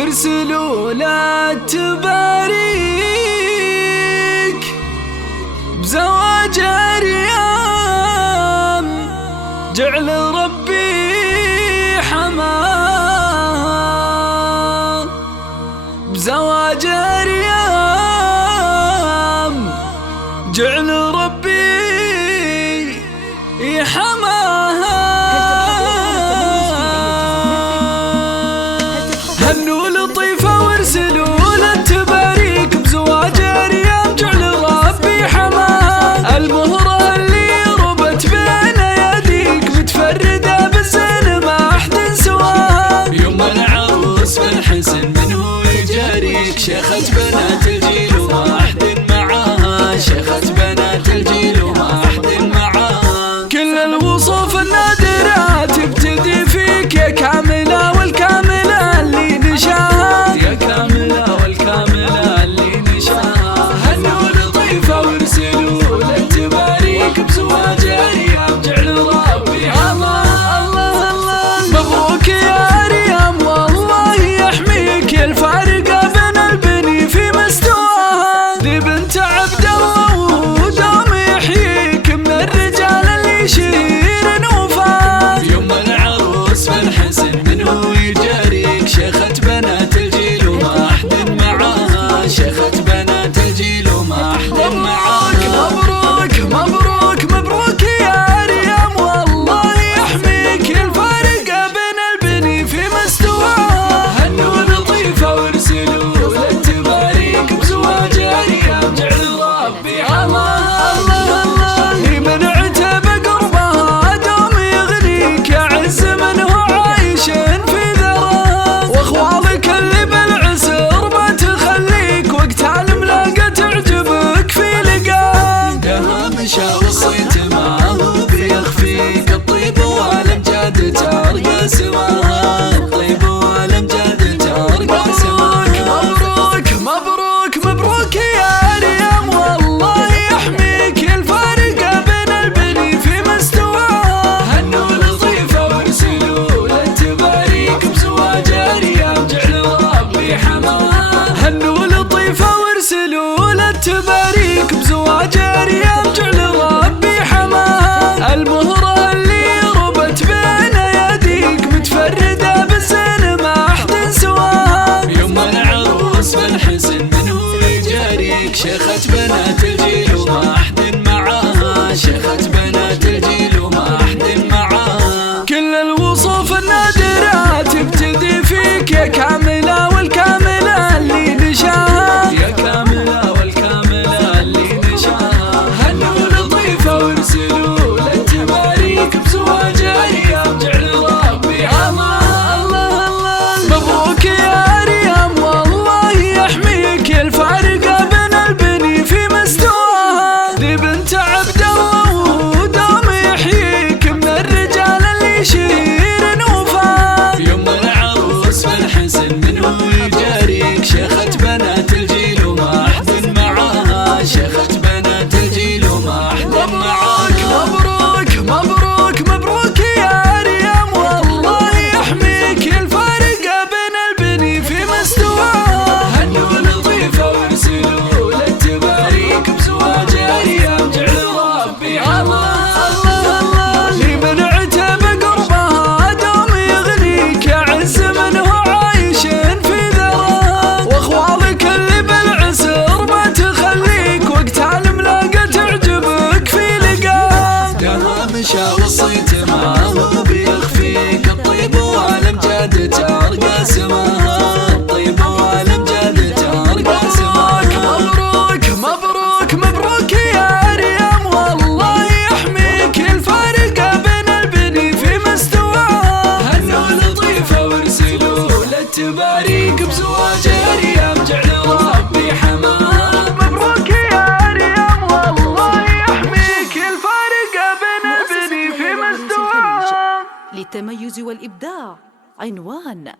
وارسلوا له التباريك بزواج ريام، جعل ربي حماه بزواج ريام، جعل ربي حماها. هنوا لطيفة وارسلوا للتباريك بزواج ريام، جعل ربي حماها. المهرة اللي ربت بين يديك متفردة بالزين ما أحد سواها. يوم العروس بالحسن منه يجاريك، شيخة بنات الجيل وما أحد معاها، شيخة بنات الجيل وما أحد معاها. كل الوصوف النادرة تبتدي فيك يا كاملة والكاملة اللي نشاها، يا كاملة والكاملة اللي نشاها. هنوا لطيفة وارسلوا للتباريك بزواج ريام، جعل ربي حماها. الله الله مبروك يا ريام، والله يحميك يا الفارقة بين البني في مستواها. ذي بنت عبد الله ودام يحييك من الرجال اللي يشير نوفا. يوم العروس بالحسن منه يجاريك، شيخة بنات الجيل وما أحد معاها، شيخة بنات الجيل وما أحد معاها. مبروك مبروك مبروك يا ريام، والله يحميك يا الفارقة بين البني في مستواها. هنوا لطيفة وارسلوا للتباريك بزواج ريام، جعل ربي حماها. الله الله هي من عتب قربها دوم يغنيك، يعز منه عايش في ذرها. واخوالك اللي بالعسر ما تخليك، وقت الملاقة تعجبك في لقاه. دهامشة وصيت ما هو بيخفيك، الطيب والامجاد ترقى سماها، الطيب والامجاد ترقى سماها. مبروك مبروك مبروك يا ريام، والله يحميك يا الفارقة بين البني في مستواها. هنوا لطيفة وارسلوا للتباريك بزواج ريام، جعل ربي حماها. هنوا لطيفة وارسلوا للتباريك بزواج ريام، جعل ربي حماها. المهرة اللي ربت بين يديك متفردة بالزين ما أحد سواها. يوم العروس بالحسن منه يجاريك، شيخة بنات الجيل وما أحد معاها، شيخة بنات الجيل وما أحد معاها. كل الوصوف النادرة تبتدي فيك يا كاملة والكاملة اللي نشاها، يا كاملة والكاملة اللي نشاها. هنوا لطيفة وارسلوا للتباريك بزواج ريام، جعل ربي حماها. الله الله مبروك يا ريام، والله يحميك يا الفارقة بين البني في مستواها. ذي بنت عبد الله ودام يحييك من الرجال اللي يشير نوفا. يوم العروس بالحسن منه يجاريك، شيخة بنات الجيل وما أحد معاها، شيخة بنات الجيل وما أحد معاها. مبروك مبروك مبروك يا ريام، والله يحميك يا الفارقة بين البني في مستواها. هنوا لطيفة وارسلوا للتباريك بزواج ريام، جعل ربي حماها. الله الله لي من عتب قربها دوم يغنيك، يعز منه عايش في ذرها. واخوالك اللي بالعسر ما تخليك، وقت الملاقة تعجبك في لقاه. دهامشة وصيت ما هو بيخفيك، الطيب والامجاد ترقى سماها، الطيب والامجاد ترقى سماها. مبروك مبروك مبروك يا ريام، والله يحميك يا الفارقة بين البني في مستواها. هنوا لطيفة وارسلوا للتباريك بزواج ريام، جعل ربي حماها. مبروك يا ريام، والله يحميك يا الفارقة بين البني في مستواها. للتميز والإبداع عنوان